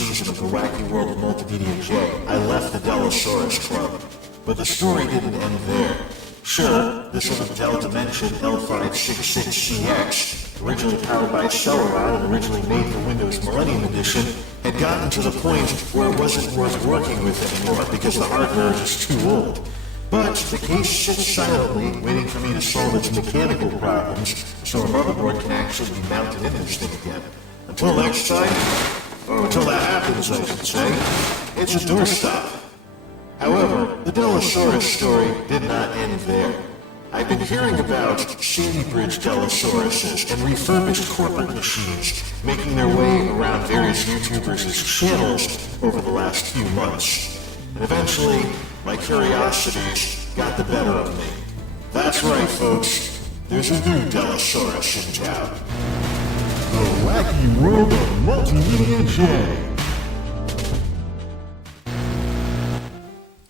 season of the Wacky World of MultimediaJay, I left the Dellasaurus Club. But the story didn't end there. Sure, this was a Dell Dimension L566CX, originally powered by Celeron and originally made for Windows Millennium Edition, had gotten to the point where it wasn't worth working with anymore because the hardware was just too old. But the case sits silently, waiting for me to solve its mechanical problems, so a motherboard can actually be mounted in this thing again. Until next time, or until that happens, I should say, it's a doorstop. However, the Dellasaurus story did not end there. I've been hearing about Sandy Bridge Dellasauruses and refurbished corporate machines making their way around various YouTubers' channels over the last few months. And eventually, my curiosities got the better of me. That's right, folks. There's a new Dellasaurus in town. The Wacky World of MultimediaJay.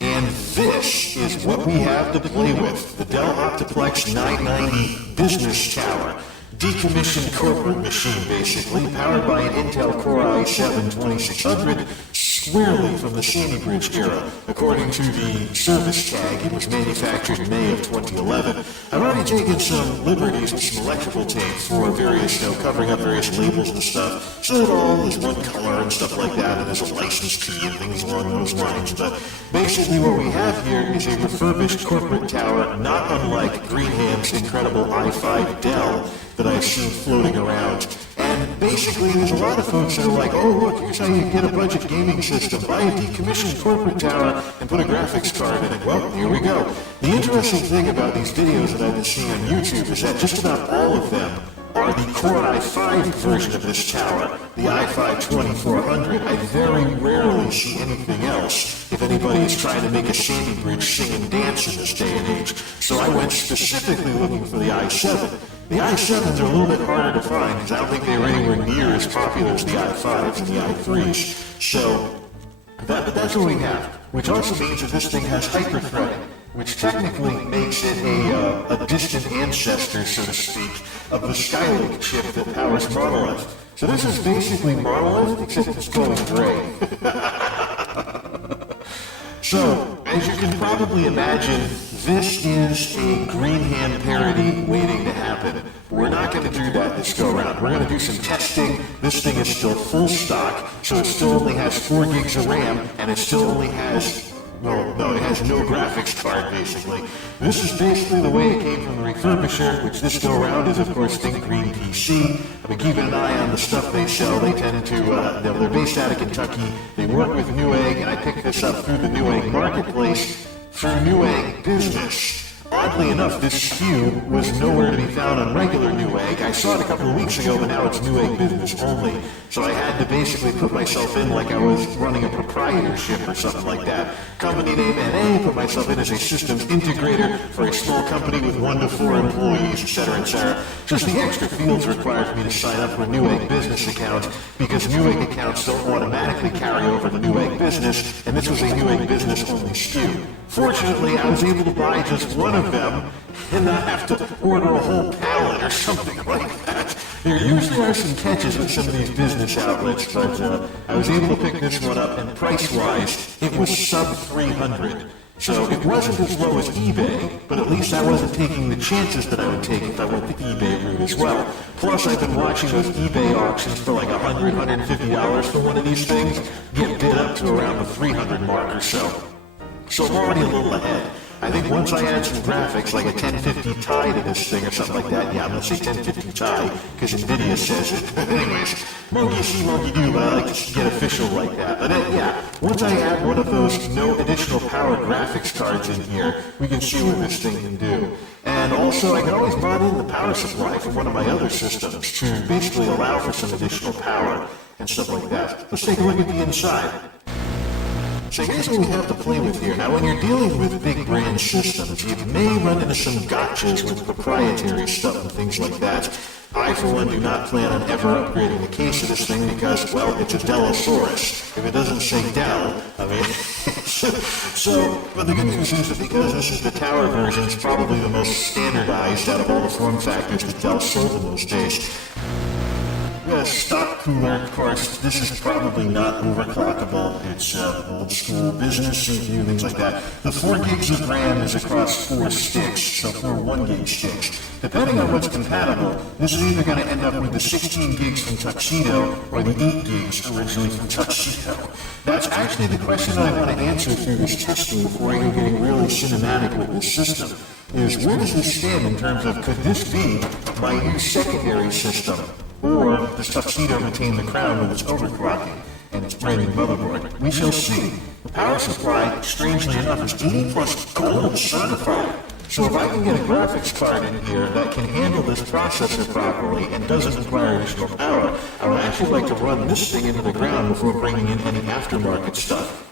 And this is what we have to play with. The Dell Optiplex 990 Business Tower. Decommissioned corporate machine, basically, powered by an Intel Core i7-2600, squarely from the Sandy Bridge era. According to the service tag, it was manufactured in May of 2011. I've already taken some liberties with some electrical tape for various, covering up various labels and stuff, so that all is one color and stuff like that, and there's a license key and things along those lines. But basically what we have here is a refurbished corporate tower, not unlike Greenham's incredible i5 Dell that I've seen floating around. And basically there's a lot of folks that are like, oh look, here's how you get a budget gaming system. Buy a decommissioned corporate tower and put a graphics card in it. Well, here we go. The interesting thing about these videos that I've been seeing on YouTube is that just about all of them are the Core i5 version of this tower, the i5-2400. I very rarely see anything else if anybody is trying to make a Sandy Bridge sing and dance in this day and age. So I went specifically looking for the i7. The i7s are a little bit harder to find because I don't think they were anywhere near as popular as the i5s and the i3s. So that's what we have, which also means that this thing has hyper-threading, which technically makes it a distant ancestor, so to speak, of the Skylake chip that powers Monolith. So this is basically Monolith, except it's going gray. So, as you can probably imagine, this is a Greenham parody waiting to happen. We're not going to do that this go-around. We're going to do some testing. This thing is still full stock, so it still only has 4 gigs of RAM, and it still only has... Well, no, it has no graphics card, basically. This is basically the way it came from the refurbisher, which this go-around is, of course, Think Green PC. I've been keeping an eye on the stuff they sell. They tend to, they're based out of Kentucky. They work with Newegg, and I picked this up through the Newegg marketplace, through Newegg Business. Oddly enough, this SKU was nowhere to be found on regular Newegg. I saw it a couple of weeks ago, but now it's Newegg Business only. So I had to basically put myself in like I was running a proprietorship or something like that. Company name NA, put myself in as a systems integrator for a small company with 1 to 4 employees, etc., etc. Just the extra fields required for me to sign up for a Newegg Business account, because Newegg accounts don't automatically carry over to Newegg Business, and this was a Newegg Business only SKU. Fortunately, I was able to buy just one of them and not have to order a whole pallet or something like that. There usually are some catches with some of these business outlets, but I was able to pick this one up, and price-wise, it was sub 300. So it wasn't as low as eBay, but at least I wasn't taking the chances that I would take if I went the eBay route as well. Plus, I've been watching those eBay auctions for like $100, $150 for one of these things get bid up to around the 300 mark or so. So I'm already a little ahead. I think once I add some graphics, like a 1050 Ti to this thing or something like that, yeah, I'm going to say 1050 Ti, because NVIDIA says it. Anyways, monkey see, monkey do, but I like to get official like that. But yeah, once I add one of those no additional power graphics cards in here, we can see what this thing can do. And also, I can always mod in the power supply from one of my other systems to basically allow for some additional power and stuff like that. Let's take a look at the inside. So here's what we have to play with here. Now, when you're dealing with big brand systems, you may run into some gotchas with proprietary stuff and things like that. I, for one, do not plan on ever upgrading the case of this thing because, well, it's a Dellasaurus. If it doesn't say Dell, I mean... but the good news is that because this is the tower version, it's probably the most standardized out of all the form factors that Dell sold in those days. stock cooler. Of course, this is probably not overclockable. It's old school business CPU, things like that. The 4 gigs of RAM is across 4 sticks, so 4 1-gig sticks. Depending on what's compatible, this is either going to end up with the 16 gigs from Tuxedo or the 8 gigs originally from Tuxedo. That's actually the question I want to answer through this testing before I go getting really cinematic with this system, is where does this stand in terms of could this be my new secondary system, or does Tuxedo retain the crown with its overclocking and its brand new motherboard? We shall see. The power supply, strangely enough, is 80 plus gold certified. So if I can get a graphics card in here that can handle this processor properly and doesn't require additional power, I would actually like to run this thing into the ground before bringing in any aftermarket stuff.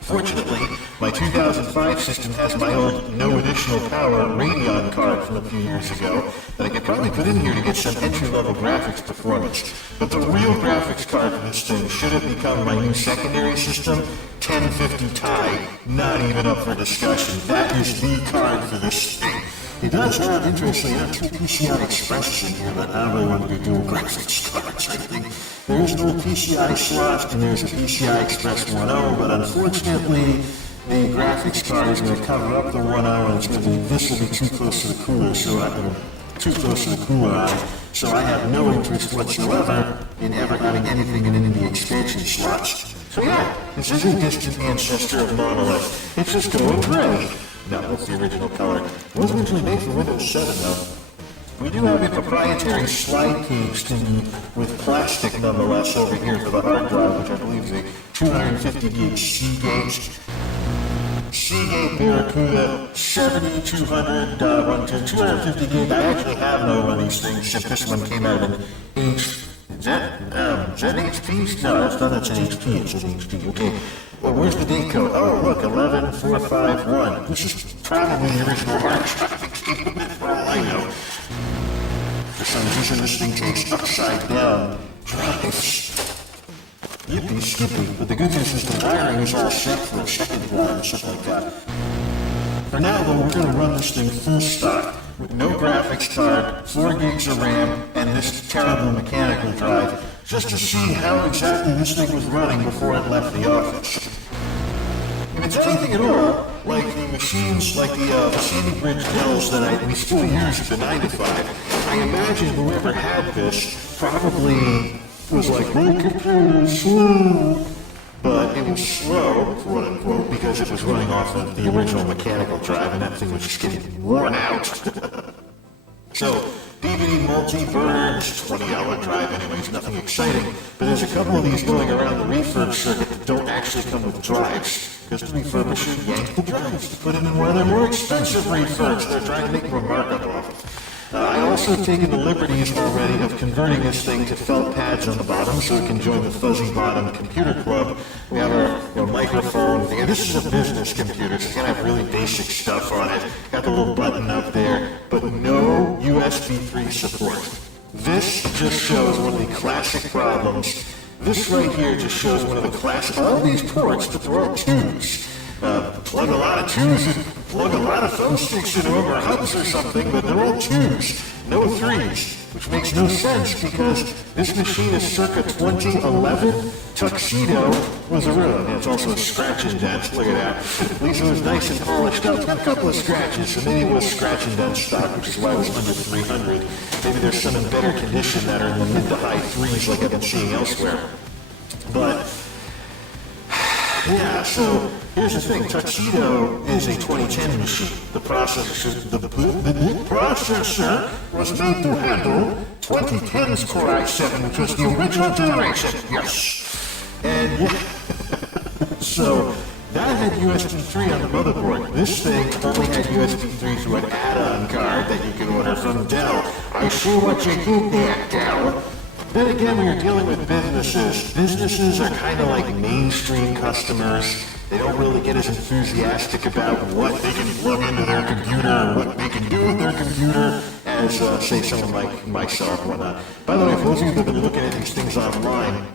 Fortunately, my 2005 system has my old no additional power Radeon card from a few years ago that I could probably put in here to get some entry-level graphics performance. But the real graphics card for this thing, should it become my new secondary system, 1050 Ti, not even up for discussion. That is the card for this thing. It does have, interestingly, 2 PCI Expresses in here, but I don't really want to do dual graphics cards or anything. There is no PCI slot, and there's a PCI Express 1.0, but unfortunately, the graphics card is going to cover up the 1.0, and it's going to be, this will be too close to the cooler, so I have no interest whatsoever in ever having anything in any of the expansion slots. So yeah, this is a distant ancestor of Monolith. It's just going gray. No, that's the original color. It was originally made for Windows 7, though. We do have a proprietary slide cage thingy with plastic, nonetheless, over here for the hard drive, which I believe is a 250 gig Seagate Barracuda 7200 run to 250 gig. I actually have no one of these things, except this one came out of an Is that HP? No, that's an HP. It's an HP. Okay. Well, where's the date code? Oh, look, 11451. This is probably the original hard drive that came with it, for all I know. For some reason, this thing takes upside down drives. Yippee skippy. But the good news is the wiring is all set for a second drive or something like that. For now, though, we're going to run this thing full stock with no graphics card, 4 gigs of RAM, and this terrible mechanical drive, just to see how exactly this thing was running before it left the office. If it's anything at all like the machines, like the Sandy Bridge Dells that we still use at the 9 to 5, I imagine whoever had this probably was like, my computer is slow. But it was slow, quote unquote, because it was running off of the original mechanical drive and that thing was just getting worn out. So, DVD multi-burner, $20 drive anyways, nothing exciting. But there's a couple of these going around the refurb circuit that don't actually come with drives. Because the refurbisher yanked the drives to put them in one of their more expensive refurbs they're trying to make more markup off of. I also have taken the liberties already of converting this thing to felt pads on the bottom so it can join the fuzzy bottom computer club. We have our microphone thing. This is a business computer, so it's going to have really basic stuff on it. Got the little button up there, but no USB 3 support. This just shows one of the classic problems. This right here just shows one of the classic, all these ports, but they're all 2s. Plug a lot of 2s and plug a lot of phone sticks into them or hubs or something, but they're all 2s, no 3s, which makes no sense because this machine is circa 2011. Tuxedo was a ruin, and it's also a scratch indent. Look at that. At least it was nice and polished up. Got a couple of scratches, so maybe it was scratch indent stock, which is why it was under 300. Maybe there's some in better condition that are in the mid to high 3s like I've been seeing elsewhere. But yeah, so here's the thing. Tuxedo is a 2010 machine. The processor was made to handle 2010's Core i7, which was the original generation. Yes. And yeah, so that had USB 3 on the motherboard. This thing only had USB 3 through an add-on card that you can order from Dell. I see what you did there, Dell. Then again, when you're dealing with businesses are kind of like mainstream customers. They don't really get as enthusiastic about what they can plug into their computer or what they can do with their computer as, say, someone like myself and whatnot. By the way, for those of you that have been looking at these things online,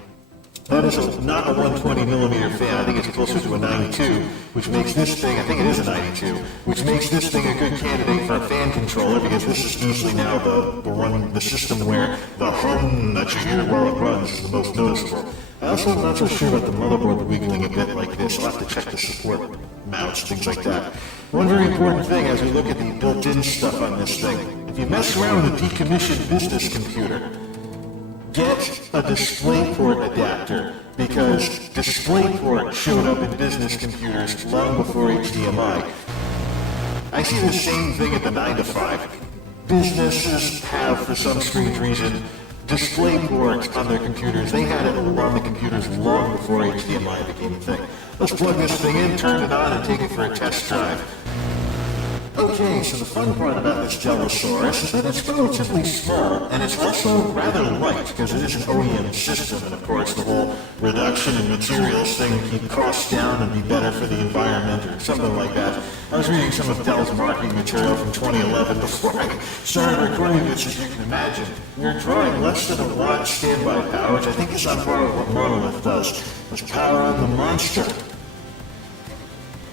That is not a 120mm fan. I think it's closer to a 92, which makes this thing, I think it is a 92, which makes this thing a good candidate for a fan controller, because this is usually now the system where the hum that you hear while it runs is the most noticeable. I also am not so sure about the motherboard wiggling a bit like this. I'll have to check the support mounts, things like that. One very important thing as we look at the built-in stuff on this thing, if you mess around with a decommissioned business computer, get a DisplayPort adapter, because DisplayPort showed up in business computers long before HDMI. I see the same thing at the 9 to 5. Businesses have, for some strange reason, DisplayPort on their computers. They had it on the computers long before HDMI became a thing. Let's plug this thing in, turn it on, and take it for a test drive. Okay, so the fun part about this Dellasaurus is that it's relatively small, and it's also rather light, because it is an OEM system, and of course the whole reduction in materials thing to keep costs down and be better for the environment, or something like that. I was reading some of Dell's marketing material from 2011 before I started recording this, as you can imagine. We're drawing less than a watt standby power, which I think is on par with what Monolith does. Let's power on the monster.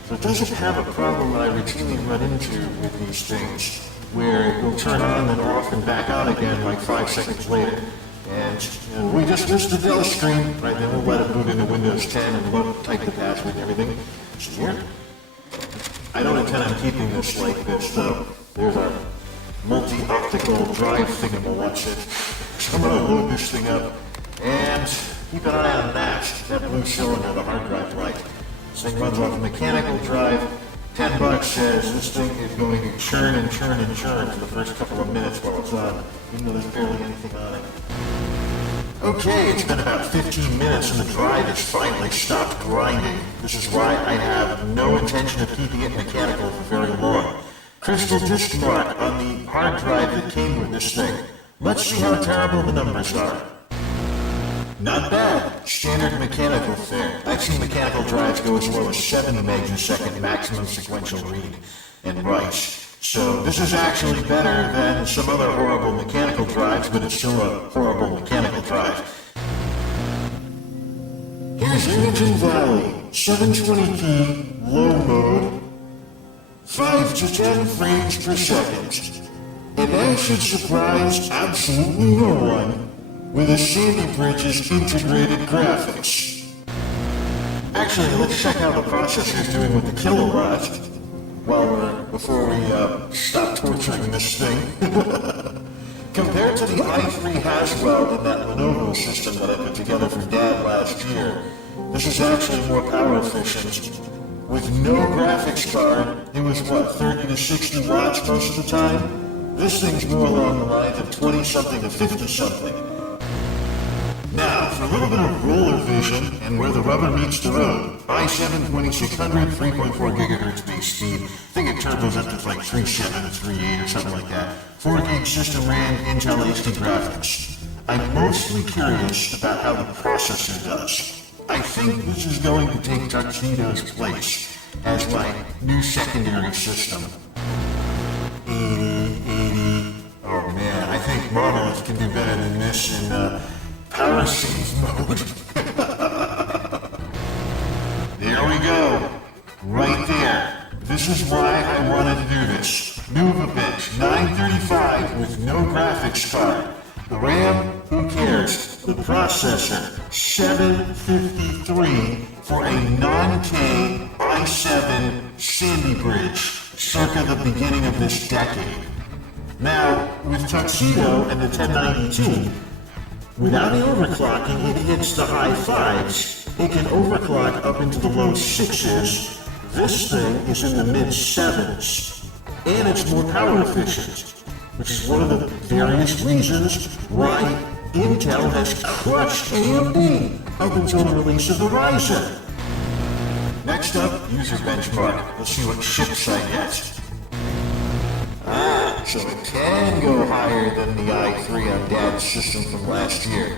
So it doesn't have a problem that I routinely run into with these things, where it will turn on and off and back on again like 5 seconds later. And we just missed the Dell screen, right? Then we'll let it boot into Windows 10 and type the password and everything. See here? I don't intend on keeping this like this, though. There's our multi-optical drive thingamawatchit. So I'm going to load this thing up and keep an eye on that blue cylinder, the hard drive light. This thing runs off a mechanical drive. $10 says this thing is going to churn and churn and churn for the first couple of minutes while it's on, even though there's barely anything on it. Okay, it's been about 15 minutes and the drive has finally stopped grinding. This is why I have no intention of keeping it mechanical for very long. Crystal disk mark on the hard drive that came with this thing. Let's see how terrible the numbers are. Not bad. Standard mechanical fare. I've seen mechanical drives go as low as 70 megs a second maximum sequential read and write. So this is actually better than some other horrible mechanical drives, but it's still a horrible mechanical drive. Here's Unity Valley. 720p, low mode, 5 to 10 frames per second. And that should surprise absolutely no one with a Sandy Bridge's integrated graphics. Actually, let's check how the processor's doing with the kilowatt before we stop torturing this thing. Compared to the i3 Haswell and that Lenovo system that I put together for Dad last year, this is actually more power efficient. With no graphics card, it was 30 to 60 watts most of the time? This thing's more along the lines of 20-something to 50-something. Now, for a little bit of roller vision and where the rubber meets the road, i7 2600, 3.4 gigahertz base speed. I think it turbos up to like 3.7 or 3.8 or something like that. 4 gig system RAM, Intel HD graphics. I'm mostly curious about how the processor does. I think this is going to take Tuxedo's place as my new secondary system. 80. Oh man, I think Monolith can do better than this in power save mode. There we go. Right there. This is why I wanted to do this. Nuvabit 935 with no graphics card. The RAM, who cares? The processor, 753 for a non-K i7 Sandy Bridge, circa the beginning of this decade. Now, with Tuxedo and the 1092, without overclocking, it hits the high 5s. It can overclock up into the low 6s. This thing is in the mid 7s. And it's more power efficient, which is one of the various reasons why Intel has crushed AMD up until the release of the Ryzen. Next up, user benchmark. Let's see what chips I get. So it can go higher than the i3 on Dad's system from last year.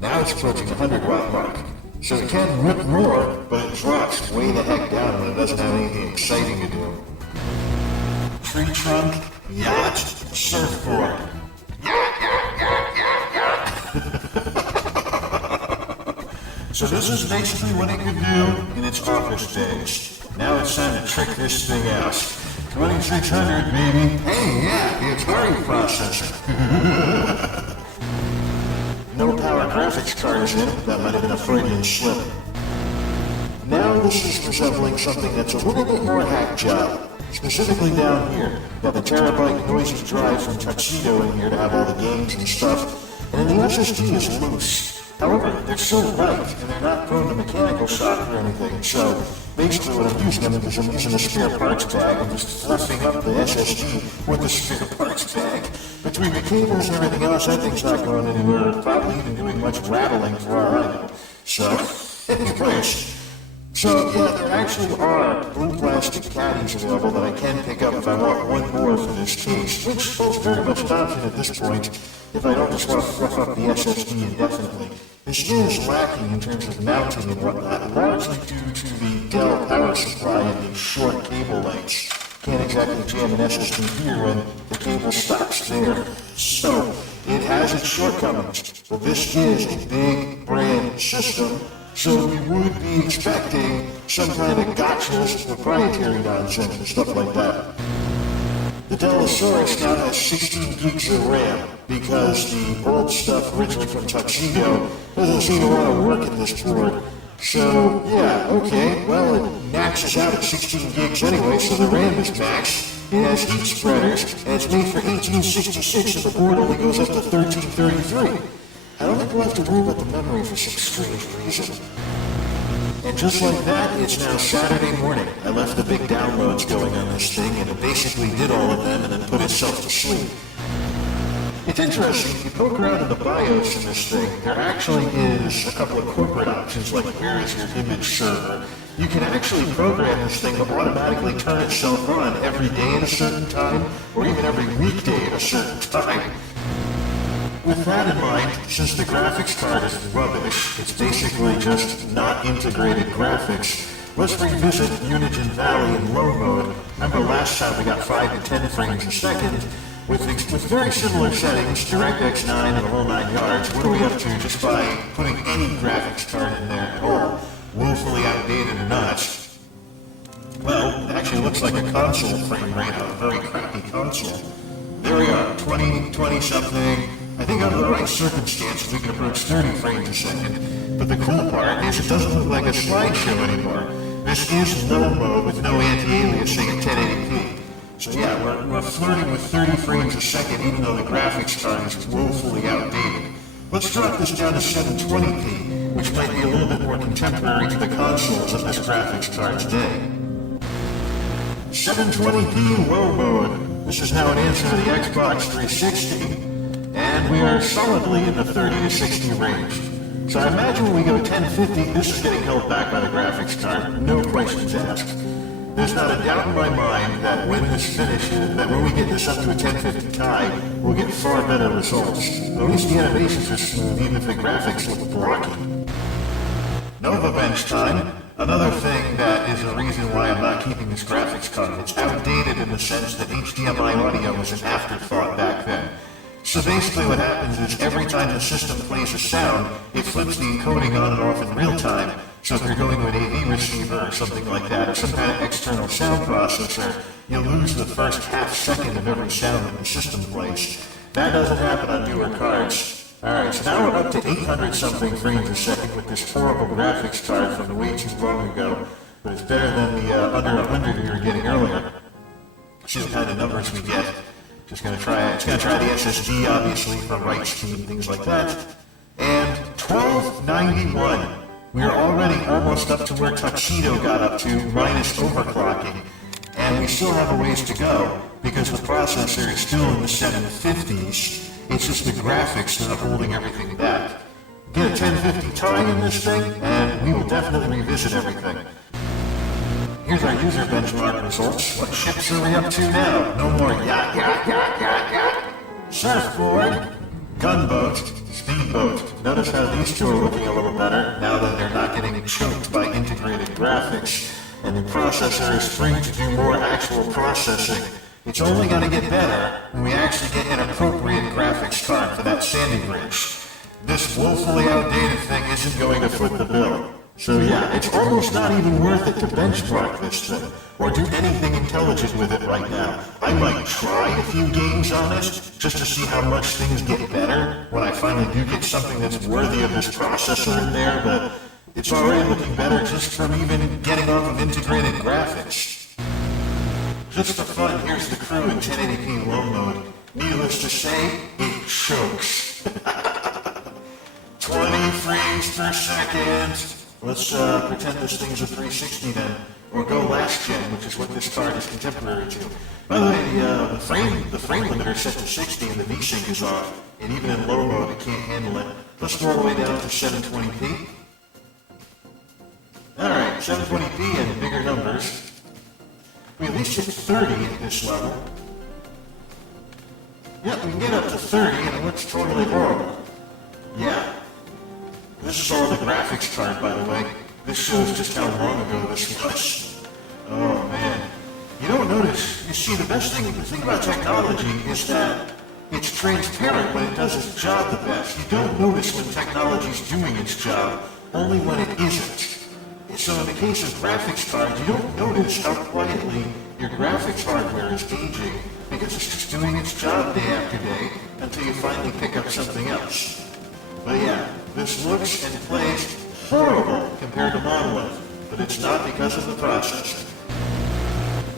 Now it's approaching the 100 watt mark. So it can rip roar, but it drops way the heck down when it doesn't have anything exciting to do. Tree trunk, yacht, surfboard. So this is basically what it could do in its office days. Now it's time to trick this thing out. 2600, baby. Hey, yeah, the Atari processor. No power graphics card is in. That might have been a Freudian slip. Now this is resembling something that's a little bit more hack job. Specifically down here. Got the terabyte noisy drive from Tuxedo in here to have all the games and stuff. And then the SSD is loose. However, they're so light and they're not prone to mechanical shock or anything. So basically what I'm using them is I'm using a spare parts bag and just fluffing up the SSD with the spare parts bag. Between the cables and everything else, that thing's not going anywhere, probably even doing much rattling for all I know. So, anyways. So, yeah, there actually are blue plastic caddies available that I can pick up if I want one more for this case, which is very much an option at this point if I don't just want to fluff up the SSD indefinitely. This is lacking in terms of mounting and whatnot, largely due to the Dell power supply and the short cable lengths. Can't exactly jam an SSD here when the cable stops there. So, it has its shortcomings, but this is a big brand system. So we would be expecting some kind of gotchas, proprietary nonsense and stuff like that. The Dellasaurus now has 16 gigs of RAM because the old stuff originally from Tuxedo doesn't seem to want to work at this board. So, yeah, okay, well, it maxes out at 16 gigs anyway, so the RAM is maxed. It has heat spreaders, and it's made for 1866, and the board only goes up to 1333. I don't think we'll have to worry about the memory for some strange reason. And just like that, it's now Saturday morning. I left the big downloads going on this thing, and it basically did all of them and then put itself to sleep. It's interesting, if you poke around in the BIOS in this thing, there actually is a couple of corporate options like where is your image server. You can actually program this thing to automatically turn itself on every day at a certain time, or even every weekday at a certain time. With that in mind, since the graphics card is rubbish, it's basically just not integrated graphics, let's revisit Unigine Valley in low mode. Remember last time we got 5 to 10 frames a second? With very similar settings, DirectX 9 and the whole 9 yards, what are we up to just by putting any graphics card in there at all? Woefully outdated or not? Well, it actually looks like a console frame rate on a very crappy console. There we are, 20 something. I think under the right circumstances we can approach 30 frames a second. But the cool part is it doesn't look like a slideshow anymore. This is low mode with no anti-aliasing at 1080p. So yeah, we're flirting with 30 frames a second even though the graphics card is woefully outdated. Let's drop this down to 720p, which might be a little bit more contemporary to the consoles of this graphics card today. 720p low mode. This is now an answer to the Xbox 360. And we are solidly in the 30 to 60 range. So I imagine when we go 1050, this is getting held back by the graphics card, no questions asked. There's not a doubt in my mind that when this finishes, that when we get this up to a 1050 Ti, we'll get far better results. At least the animations are smooth, even if the graphics look blocky. Nova Bench time. Another thing that is a reason why I'm not keeping this graphics card. It's outdated in the sense that HDMI audio was an afterthought back then. So basically what happens is every time the system plays a sound, it flips the encoding on and off in real time. So if you're going to an AV receiver or something like that, or some kind of external sound processor, you'll lose the first half second of every sound that the system plays. That doesn't happen on newer cards. Alright, so now we're up to 800 something frames a second with this horrible graphics card from way too long ago, but it's better than the under 100 we were getting earlier. See the kind of numbers we get. It's gonna try the SSD, obviously, for write speed, things like that. And 1291. We're already almost up to where Tuxedo got up to, minus overclocking. And we still have a ways to go, because the processor is still in the 750s. It's just the graphics that are holding everything back. Get a 1050 Ti in this thing, and we will definitely revisit everything. Here's our user benchmark results. What ships are we up to now? No more yacht. Surfboard, gunboat, speedboat. Notice how these two are looking a little better now that they're not getting choked by integrated graphics. And the processor is free to do more actual processing. It's only going to get better when we actually get an appropriate graphics card for that Sandy Bridge. this woefully outdated thing isn't going to foot the bill. So yeah, it's almost not even worth it to benchmark this thing, or do anything intelligent with it right now. I might try a few games on it, just to see how much things get better when I finally do get something that's worthy of this processor in there, but it's already looking better just from even getting off of integrated graphics. Just for fun, here's the crew in 1080p low mode. Needless to say, it chokes. 20 frames per second. Let's pretend this thing's a 360 then, or go last gen, which is what this card is contemporary to. By the way, the frame limiter is set to 60 and the VSync is off, and even in low mode it can't handle it. Let's go all the way down to 720p. Alright, 720p and bigger numbers. We at least hit 30 at this level. Yep, we can get up to 30 and it looks totally horrible. Yeah. This is all the graphics card, by the way. This shows just how long ago this was. Oh, man. You don't notice. You see, the thing about technology is that it's transparent when it does its job the best. You don't notice when technology's doing its job, only when it isn't. So in the case of graphics cards, you don't notice how quietly your graphics hardware is aging, because it's just doing its job day after day until you finally pick up something else. But yeah, this looks and plays horrible compared to Monolith, but it's not because of the processor.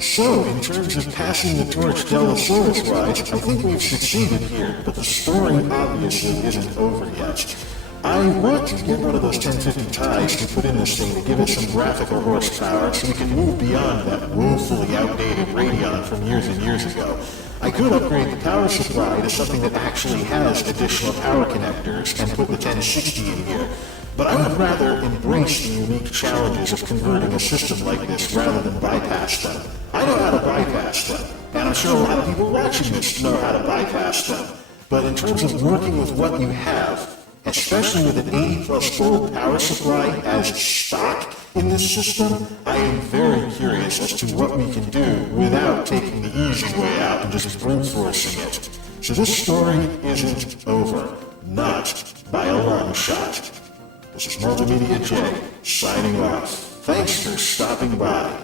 So, in terms of passing the torch Dellasaurus-wise, I think we've succeeded here, but the story obviously isn't over yet. I want to get one of those 1050 ties to put in this thing to give it some graphical horsepower so we can move beyond that woefully outdated Radeon from years and years ago. I could upgrade the power supply to something that actually has additional power connectors and put the 1060 in here, but I would rather embrace the unique challenges of converting a system like this rather than bypass them. I know how to bypass them, and I'm sure a lot of people watching this know how to bypass them, but in terms of working with what you have, especially with an 80 plus volt power supply as stock in this system, I am very curious as to what we can do without taking the easy way out and just brute forcing it. So this story isn't over. Not by a long shot. This is MultimediaJay signing off. Thanks for stopping by.